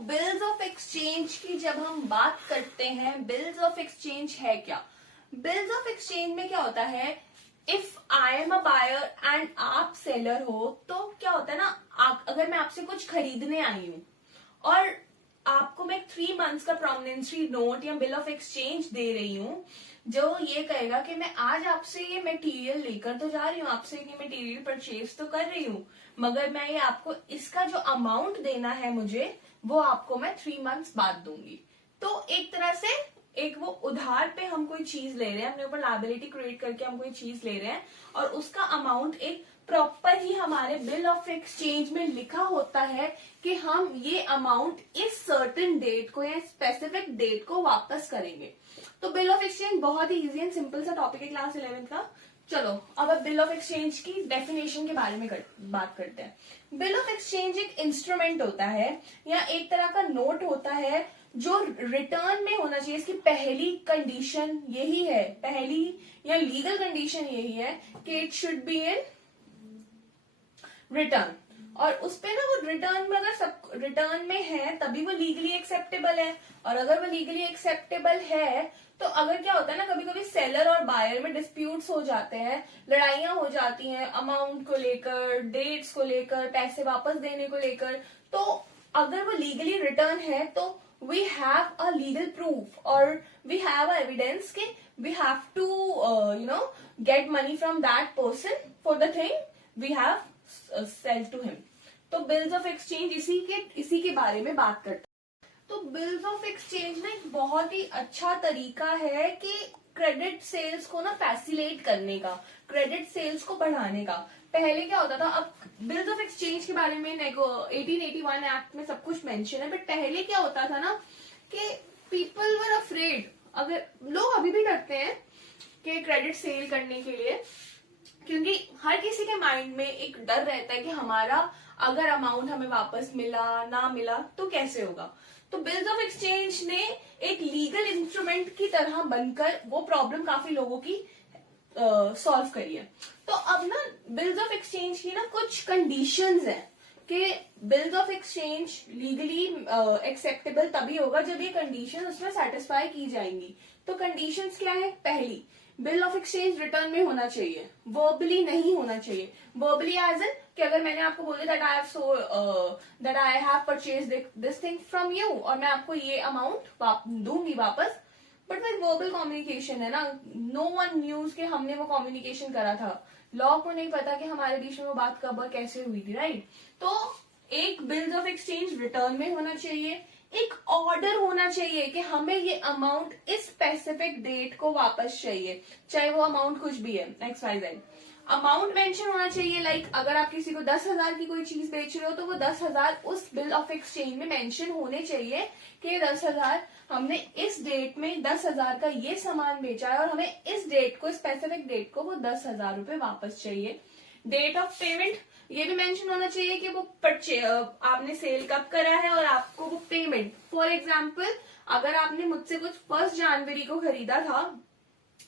Bills of exchange की जब हम बात करते हैं, बिल्स ऑफ एक्सचेंज है क्या? बिल्स ऑफ एक्सचेंज में क्या होता है, if I am a buyer and आप सेलर हो, तो क्या होता है ना, अगर मैं आपसे कुछ खरीदने आई हूं और आपको मैं 3 मंथ्स का प्रोमिनेंसी नोट या बिल ऑफ एक्सचेंज दे रही हूँ, जो ये कहेगा कि मैं आज आपसे ये मटेरियल लेकर तो जा रही हूँ, आपसे ये मटेरियल परचेज तो कर रही हूँ, मगर मैं ये आपको इसका जो अमाउंट देना है मुझे, वो आपको मैं 3 मंथ्स बाद दूंगी। तो एक तरह से एक वो उधार पे हम कोई चीज ले रहे हैं, अपने ऊपर लायबिलिटी क्रिएट करके हम कोई चीज ले रहे हैं और उसका अमाउंट एक प्रॉपर ही हमारे बिल ऑफ एक्सचेंज में लिखा होता है कि हम ये अमाउंट इस सर्टेन डेट को या स्पेसिफिक डेट को वापस करेंगे। तो बिल ऑफ एक्सचेंज बहुत ही इजी एंड सिंपल सा टॉपिक है क्लास 11 का। चलो अब बिल ऑफ एक्सचेंज की डेफिनेशन के बारे में बात करते हैं। बिल ऑफ एक्सचेंज एक इंस्ट्रूमेंट होता है या एक तरह का नोट होता है जो रिटर्न में होना चाहिए। इसकी पहली कंडीशन यही है, पहली या लीगल कंडीशन यही है कि it should be in return, और उस पे ना वो रिटर्न में अगर सब रिटर्न में है तभी वो लीगली एक्सेप्टेबल है। और अगर वो लीगली एक्सेप्टेबल है तो अगर क्या होता है ना, कभी कभी सेलर और बायर में डिस्प्यूट्स हो जाते हैं, लड़ाइयां हो जाती हैं अमाउंट को लेकर, डेट्स को लेकर, पैसे वापस देने को लेकर, तो अगर वो लीगली रिटर्न है तो we have a legal proof or we have a evidence कि we have to get money from that person for the thing we have sell to him। तो बिल्स ऑफ एक्सचेंज इसी के बारे में बात करते हैं। तो बिल्स ऑफ एक्सचेंज ना एक बहुत ही अच्छा तरीका है कि क्रेडिट सेल्स को ना फैसिलिटेट करने का, क्रेडिट सेल्स को बढ़ाने का। पहले क्या होता था, अब बिल्स ऑफ एक्सचेंज के बारे में 1881 एक्ट में सब कुछ मेंशन है, बट पहले क्या होता था ना कि पीपल वर अफ्रेड, अगर लोग अभी भी डरते हैं कि क्रेडिट सेल करने के लिए, क्योंकि हर किसी के माइंड में एक डर रहता है कि हमारा अगर अमाउंट हमें वापस मिला ना मिला तो कैसे होगा। तो बिल्स ऑफ एक्सचेंज ने एक लीगल इंस्ट्रूमेंट की तरह बनकर वो प्रॉब्लम काफी लोगों की सॉल्व करी है। तो अब ना बिल्स ऑफ एक्सचेंज की ना कुछ कंडीशंस हैं कि bills of exchange legally acceptable तभी होगा जब ये कंडीशन उसमें सेटिस्फाई की जाएंगी। तो कंडीशंस क्या है? पहली, बिल ऑफ एक्सचेंज रिटर्न में होना चाहिए, वर्बली नहीं होना चाहिए। वर्बली एज इन कि अगर मैंने आपको बोला that I have purchase this thing from you और मैं आपको ये अमाउंट दूंगी वापस, बट वो वर्बल कम्युनिकेशन है ना, नो वन न्यूज के हमने वो कम्युनिकेशन करा था, लॉ को नहीं पता कि हमारे बीच में वो बात कब और कैसे हुई थी, राइट। तो एक बिल्स ऑफ एक्सचेंज रिटर्न में होना चाहिए, एक ऑर्डर होना चाहिए कि हमें ये अमाउंट इस स्पेसिफिक डेट को वापस चाहिए, चाहे वो अमाउंट कुछ भी है, XYZ। अमाउंट मेंशन होना चाहिए, लाइक अगर आप किसी को 10,000 की कोई चीज बेच रहे हो तो वो 10,000 उस बिल ऑफ एक्सचेंज में मेंशन होने चाहिए कि 10,000 हमने इस डेट में 10,000 का ये सामान बेचा है और हमें इस डेट को, स्पेसिफिक डेट को वो 10,000 रुपए वापस चाहिए। डेट ऑफ पेमेंट ये भी मेंशन होना चाहिए कि वो आपने सेल कब करा है और आपको वो पेमेंट, फॉर एग्जाम्पल अगर आपने मुझसे कुछ 1 जनवरी को खरीदा था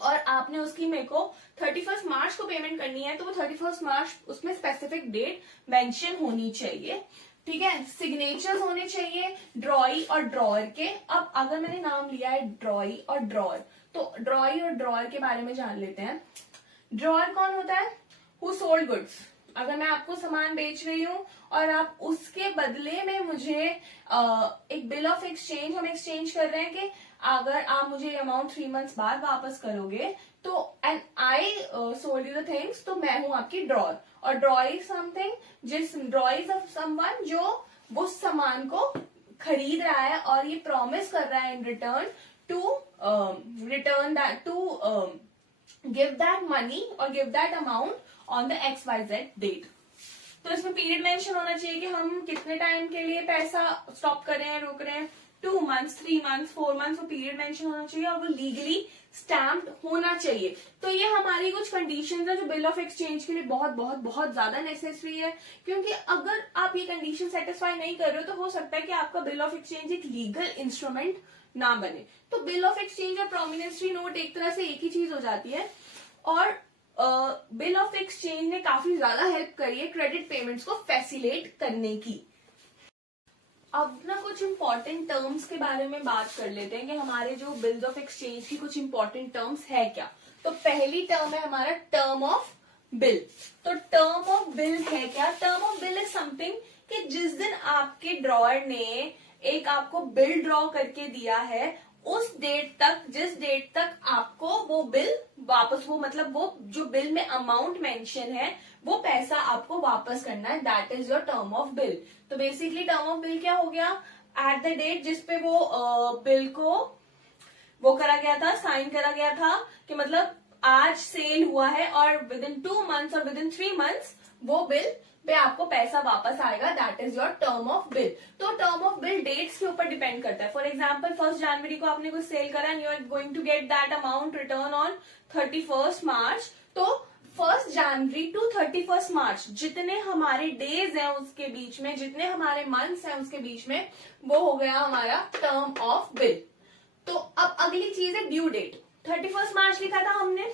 और आपने उसकी मेरे को 31 मार्च को पेमेंट करनी है, तो वो 31 मार्च उसमें स्पेसिफिक डेट मेंशन होनी चाहिए, ठीक है। सिग्नेचर्स होने चाहिए ड्रॉई और ड्रॉअर के। अब अगर मैंने नाम लिया है ड्रॉई और ड्रॉअर, तो ड्रॉई और ड्रॉअर के बारे में जान लेते हैं। ड्रॉअर कौन होता है? Who sold goods. अगर मैं आपको सामान बेच रही हूँ और आप उसके बदले में मुझे एक बिल ऑफ एक्सचेंज, हम एक्सचेंज कर रहे हैं कि अगर आप मुझे अमाउंट 3 मंथ्स बाद वापस करोगे तो and I sold you the things, तो मैं हूं आपकी ड्रॉअर। और draw is something, draw is of someone जो वो सामान को खरीद रहा है और ये प्रॉमिस कर रहा है in return to return that, to give that money और give that amount on the XYZ date. तो इसमें पीरियड मेंशन होना चाहिए कि हम कितने टाइम के लिए पैसा स्टॉप कर रहे हैं, रोक रहे हैं, 2 मंथ्स, 3 मंथ्स, 4 मंथ्स, वो पीरियड मेंशन होना चाहिए और वो लीगली स्टैम्प्ड होना चाहिए। तो ये हमारी कुछ कंडीशंस है जो बिल ऑफ एक्सचेंज के लिए बहुत बहुत बहुत ज्यादा नेसेसरी है, क्योंकि अगर आप ये कंडीशन सेटिस्फाई नहीं कर रहे हो तो हो सकता है कि आपका बिल ऑफ एक्सचेंज एक लीगल इंस्ट्रूमेंट ना बने। तो बिल ऑफ एक्सचेंज और प्रोमिनेंसी नोट एक तरह से एक ही चीज हो जाती है, और बिल ऑफ एक्सचेंज ने काफी ज्यादा हेल्प करी है क्रेडिट पेमेंट्स को फैसिलिटेट करने की। अब ना कुछ इंपॉर्टेंट टर्म्स के बारे में बात कर लेते हैं कि हमारे जो बिल्स ऑफ एक्सचेंज की कुछ इंपॉर्टेंट टर्म्स है क्या। तो पहली टर्म है हमारा टर्म ऑफ बिल। तो टर्म ऑफ बिल है क्या? Term of bill is something कि जिस दिन आपके ड्रॉअर ने एक आपको बिल ड्रॉ करके दिया है, उस डेट तक, जिस डेट तक आपको वो बिल वापस, वो मतलब वो जो बिल में अमाउंट मेंशन है वो पैसा आपको वापस करना है, that is your term of bill. तो बेसिकली टर्म ऑफ बिल क्या हो गया? एट द डेट जिसपे वो बिल को वो करा गया था, साइन करा गया था, कि मतलब आज सेल हुआ है और विद इन 2 months और विद इन 3 months वो बिल पे आपको पैसा वापस आएगा, that is your term of bill. तो टर्म ऑफ बिल डेट्स के ऊपर डिपेंड करता है। फॉर एग्जाम्पल 1 जनवरी को आपने कुछ सेल करा and you are going to get that amount return on 31 March. तो 1 जनवरी टू 31 मार्च जितने हमारे डेज हैं उसके बीच में, जितने हमारे मंथ्स हैं उसके बीच में, वो हो गया हमारा टर्म ऑफ बिल। तो अब अगली चीज है ड्यू डेट। 31 मार्च लिखा था हमने,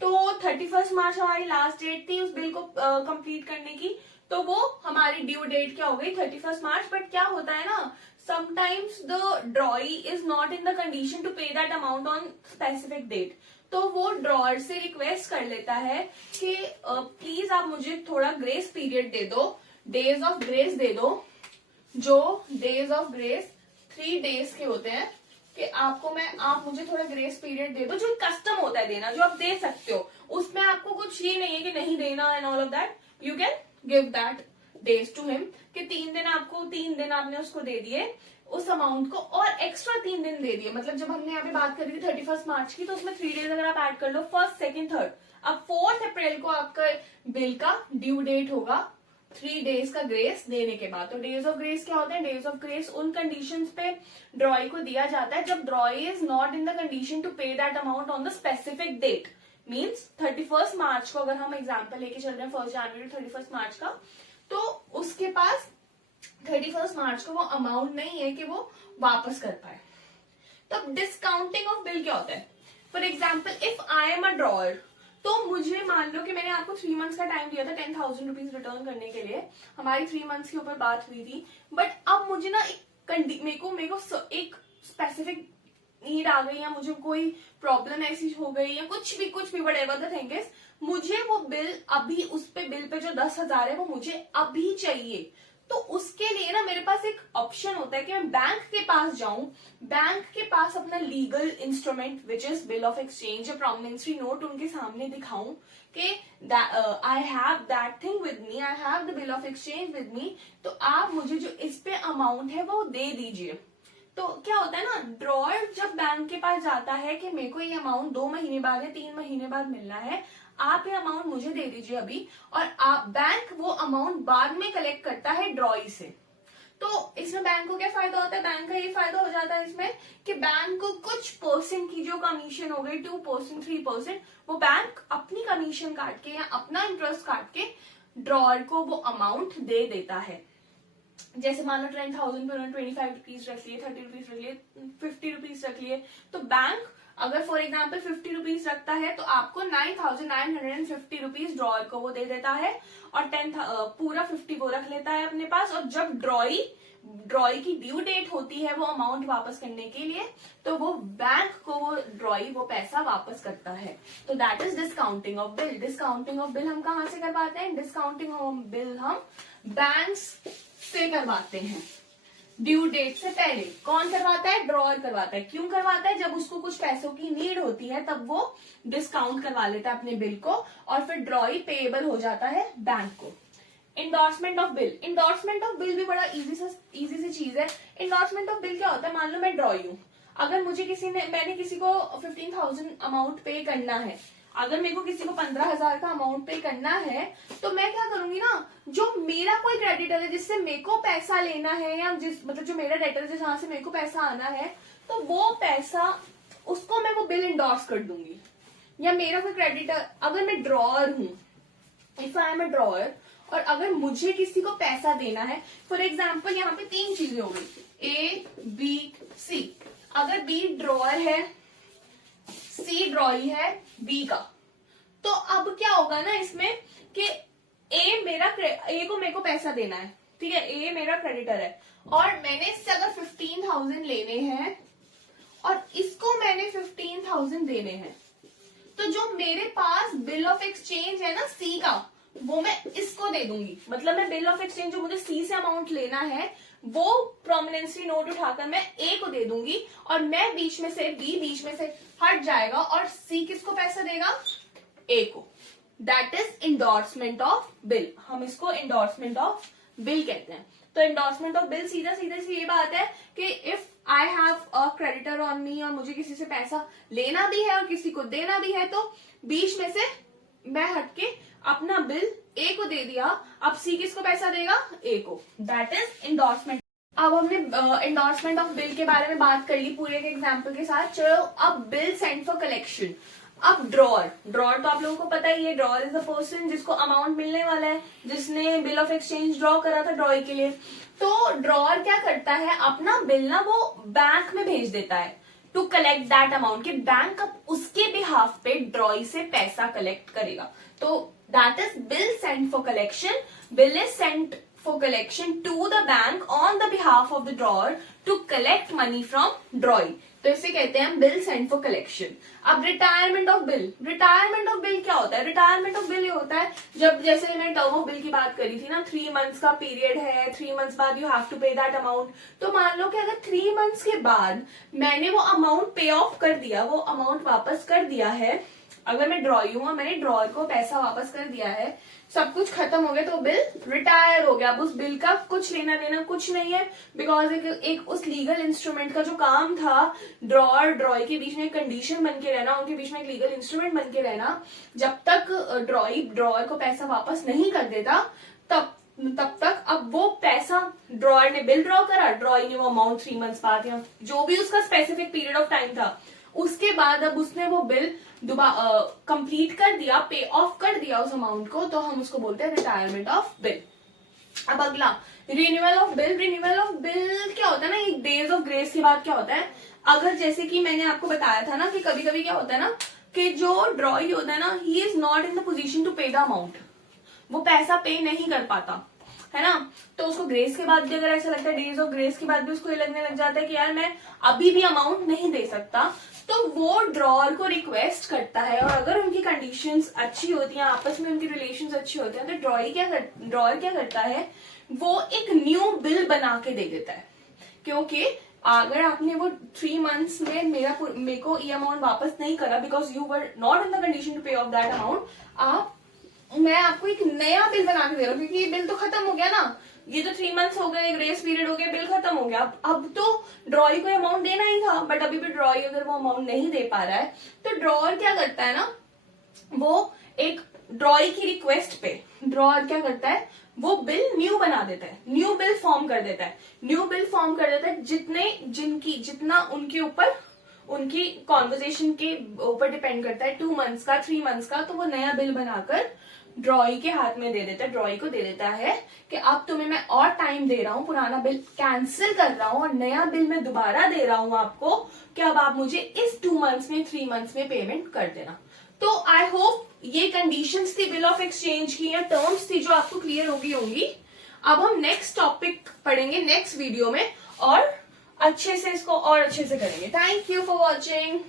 तो 31 मार्च हमारी लास्ट डेट थी उस बिल को कंप्लीट करने की, तो वो हमारी ड्यू डेट क्या हो गई? 31 मार्च। बट क्या होता है ना, sometimes the drawee is not in the condition to pay that amount on specific date. तो वो ड्रॉअर से रिक्वेस्ट कर लेता है कि प्लीज आप मुझे थोड़ा ग्रेस पीरियड दे दो, डेज ऑफ ग्रेस दे दो, जो डेज ऑफ ग्रेस 3 days के होते हैं, कि आप मुझे थोड़ा ग्रेस पीरियड दे दो, जो कस्टम होता है देना, जो आप दे सकते हो, उसमें आपको कुछ ये नहीं है कि नहीं देना and all of that, you can give that days to him, कि 3 दिन आपने उसको दे दिए उस अमाउंट को, और एक्स्ट्रा 3 दिन दे दिए। मतलब जब हमने यहाँ पे बात करी थी 31 मार्च की, तो उसमें 3 days अगर आप ऐड कर लो, 1st, 2nd, 3rd, अब 4th अप्रैल को आपका बिल का ड्यू डेट होगा 3 days का ग्रेस देने के बाद। तो डेज ऑफ ग्रेस क्या होते हैं? डेज ऑफ ग्रेस उन कंडीशंस पे ड्रॉई को दिया जाता है जब drawee is not in the condition to pay that amount on the specific date. Means 31 March को अगर हम एग्जाम्पल लेके चल रहे हैं 1 जनवरी टू 31 मार्च का, तो उसके पास 31 मार्च को वो अमाउंट नहीं है कि वो वापस कर पाए। तो डिस्काउंटिंग ऑफ बिल क्या होता है? For example if I am a drawer, तो मुझे मान लो कि मैंने आपको 3 months का टाइम दिया था 10,000 रुपीज रिटर्न करने के लिए, हमारी 3 months के ऊपर बात हुई थी, बट अब मुझे ना मेरे को एक स्पेसिफिक नीड आ गई, या मुझे कोई प्रॉब्लम ऐसी हो गई, या कुछ भी व्हाटएवर द थिंग इज, मुझे वो बिल अभी, उस पे बिल पे जो 10,000 है वो मुझे अभी चाहिए। तो उसके लिए ना मेरे पास एक ऑप्शन होता है कि मैं बैंक के पास जाऊं, बैंक के पास अपना legal instrument which is bill of exchange या प्रॉमिनेंसरी नोट उनके सामने दिखाऊं कि I have that thing with me, I have the bill of exchange with me, तो आप मुझे जो इस पे अमाउंट है वो दे दीजिए। तो क्या होता है ना, ड्रॉअर जब बैंक के पास जाता है कि मेरे को ये अमाउंट 2 महीने बाद या 3 महीने बाद मिलना है, आप ये अमाउंट मुझे दे दीजिए अभी, और आप बैंक वो अमाउंट बाद में कलेक्ट करता है ड्रॉई से। तो इसमें बैंक को क्या फायदा होता है? बैंक का ये फायदा हो जाता है इसमें कि बैंक को कुछ परसेंट की जो कमीशन हो गई, 2%, 3%, वो बैंक अपनी कमीशन काट के या अपना इंटरेस्ट काट के ड्रॉअर को वो अमाउंट दे देता है। जैसे मान लो 10,000 पे उन्होंने 25 रुपीज रख लिए, 30 रुपीज रख लिए, 50 रुपीज रख लिए, तो बैंक अगर फॉर एग्जाम्पल 50 रुपीज रखता है तो आपको 9,950 रुपीज ड्रॉअर को वो दे देता है, और 10 पूरा 50 वो रख लेता है अपने पास, और जब ड्रॉई की ड्यू डेट होती है वो अमाउंट वापस करने के लिए, तो वो बैंक को वो ड्रॉई वो पैसा वापस करता है। तो that is discounting of bill. Discounting of bill हम कहाँ से करवाते हैं? डिस्काउंटिंग ऑफ बिल हम बैंक्स से करवाते हैं ड्यू डेट से पहले। कौन करवाता है? ड्रॉअर करवाता है। क्यों करवाता है? जब उसको कुछ पैसों की नीड होती है तब वो डिस्काउंट करवा लेता है अपने बिल को, और फिर ड्रॉई पेएबल हो जाता है बैंक को। Endorsement of bill. Endorsement of bill भी बड़ा इजी सी चीज है। इंडोर्समेंट ऑफ बिल क्या होता है? मान लो मैं ड्रॉई हूं, अगर मुझे मैंने किसी को 15,000 अमाउंट पे करना है, अगर मेरे को किसी को 15,000 का अमाउंट पे करना है, तो मैं क्या करूंगी ना, जो मेरा कोई क्रेडिटर है जिससे मेरे को पैसा लेना है, या जो मेरा डेटर है जहां से मेरे को पैसा आना है, तो वो पैसा उसको मैं वो बिल इंडोर्स कर दूंगी। या मेरा कोई क्रेडिटर, अगर मैं ड्रॉअर हूं, if I am a drawer, और अगर मुझे किसी को पैसा देना है, फॉर एग्जाम्पल यहाँ पे 3 चीजें हो गई, ए बी सी। अगर बी ड्रॉअर है, सी ड्रॉई है बी का, तो अब क्या होगा ना इसमें कि ए को मेरे को पैसा देना है, ठीक है, ए मेरा क्रेडिटर है और मैंने इससे अगर 15,000 लेने हैं और इसको मैंने 15,000 देने हैं, तो जो मेरे पास बिल ऑफ एक्सचेंज है ना सी का, वो मैं इसको दे दूंगी। मतलब मैं बिल ऑफ एक्सचेंज जो मुझे सी से अमाउंट लेना है वो प्रोमिनेंसी नोट उठाकर मैं ए को दे दूंगी और मैं बीच में से बी बीच में से हट जाएगा और सी किसको पैसा देगा, ए को। That is endorsement of bill. हम इसको इंडोर्समेंट ऑफ बिल कहते हैं। तो इंडोर्समेंट ऑफ बिल सीधा सीधा सी ये बात है कि if I have a creditor on me और मुझे किसी से पैसा लेना भी है और किसी को देना भी है, तो बीच में से मैं हटके अपना बिल ए को दे दिया, अब सी किसको पैसा देगा, ए को। That is endorsement. अब हमने इंडोर्समेंट ऑफ बिल के बारे में बात कर ली पूरे एक एग्जाम्पल के साथ। चलो अब बिल सेंड फॉर कलेक्शन। अब ड्रॉर तो आप लोगों को पता ही है, ड्रॉर इज अ पर्सन जिसको अमाउंट मिलने वाला है, जिसने बिल ऑफ एक्सचेंज ड्रॉ करा था ड्रॉई के लिए। तो ड्रॉर क्या करता है, अपना बिल ना वो बैंक में भेज देता है टू कलेक्ट दैट अमाउंट, कि बैंक अब उसके बिहाफ पे ड्रॉई से पैसा कलेक्ट करेगा। तो that is bill sent for collection. Bill is sent for collection to the bank on the behalf of the drawer to collect money from drawee। तो इसे कहते हैं बिल सेंट फॉर कलेक्शन। अब retirement of bill. Retirement of bill क्या होता है, retirement of bill ये होता है जब, जैसे मैंने टर्म ऑफ बिल की बात करी थी ना, 3 मंथ्स का पीरियड है, 3 मंथ्स बाद you have to pay that amount. तो मान लो कि अगर 3 मंथ्स के बाद मैंने वो अमाउंट पे ऑफ कर दिया, वो अमाउंट वापस कर दिया है, अगर मैं ड्रॉई हूं, मैंने ड्रॉर को पैसा वापस कर दिया है, सब कुछ खत्म हो गया, तो बिल रिटायर हो गया। अब उस बिल का कुछ लेना देना कुछ नहीं है, बिकॉज एक उस लीगल इंस्ट्रूमेंट का जो काम था ड्रॉर ड्रॉई के बीच में एक कंडीशन बन के रहना, उनके बीच में एक लीगल इंस्ट्रूमेंट बन के रहना, जब तक ड्रॉई ड्रॉर को पैसा वापस नहीं कर देता तब तक अब वो पैसा ड्रॉर ने बिल ड्रॉ करा, ड्रॉई ने वो अमाउंट 3 मंथ्स बाद या जो भी उसका स्पेसिफिक पीरियड ऑफ टाइम था, उसके बाद अब उसने वो बिल कंप्लीट कर दिया, पे ऑफ कर दिया उस अमाउंट को, तो हम उसको बोलते हैं रिटायरमेंट ऑफ बिल। अब अगला renewal of bill. Renewal of bill क्या होता है ना, एक डेज ऑफ ग्रेस के बाद क्या होता है, अगर जैसे कि मैंने आपको बताया था ना कि कभी कभी क्या होता है ना कि जो ड्रॉई होता है ना, he is not in the position to pay the amount, वो पैसा पे नहीं कर पाता है ना, तो उसको ग्रेस के बाद भी अगर ऐसा लगता है, डेज ऑफ ग्रेस के बाद भी उसको ये लगने लग जाता है कि यार मैं अभी भी अमाउंट नहीं दे सकता, तो वो ड्रॉर को रिक्वेस्ट करता है, और अगर उनकी कंडीशंस अच्छी होती हैं, आपस में उनकी रिलेशंस अच्छे होते हैं, तो ड्रॉर क्या करता है, वो एक न्यू बिल बना के दे देता है। क्योंकि अगर आपने वो 3 मंथ्स में मेरे को ये अमाउंट वापस नहीं करा, because you were not in the condition to pay off that amount, मैं आपको एक नया बिल बना के दे रहा हूँ, क्योंकि ये बिल तो खत्म हो गया ना, ये तो 3 मंथ्स हो गए, ग्रेस पीरियड हो गया, बिल खत्म हो गया, अब तो ड्रॉई को अमाउंट देना ही था, बट अभी भी ड्रॉई अगर वो अमाउंट नहीं दे पा रहा है, तो ड्रॉर क्या करता है ना, वो एक ड्रॉई की रिक्वेस्ट पे ड्रॉर क्या करता है, वो बिल न्यू बना देता है, न्यू बिल फॉर्म कर देता है। न्यू बिल फॉर्म कर देता है जितना उनके ऊपर, उनकी कॉन्वर्जेशन के ऊपर डिपेंड करता है, 2 मंथ्स का, 3 मंथ्स का, तो वो नया बिल बनाकर ड्रॉई के हाथ में दे देता है, ड्रॉई को दे देता है कि अब तुम्हें मैं और टाइम दे रहा हूँ, पुराना बिल कैंसिल कर रहा हूँ और नया बिल मैं दोबारा दे रहा हूँ आपको, कि अब आप मुझे इस 2 मंथ्स में, 3 मंथ्स में पेमेंट कर देना। तो आई होप ये कंडीशंस थी बिल ऑफ एक्सचेंज की, या टर्म्स थी जो आपको क्लियर होगी। अब हम नेक्स्ट टॉपिक पढ़ेंगे नेक्स्ट वीडियो में, और अच्छे से इसको और अच्छे से करेंगे। Thank you for watching.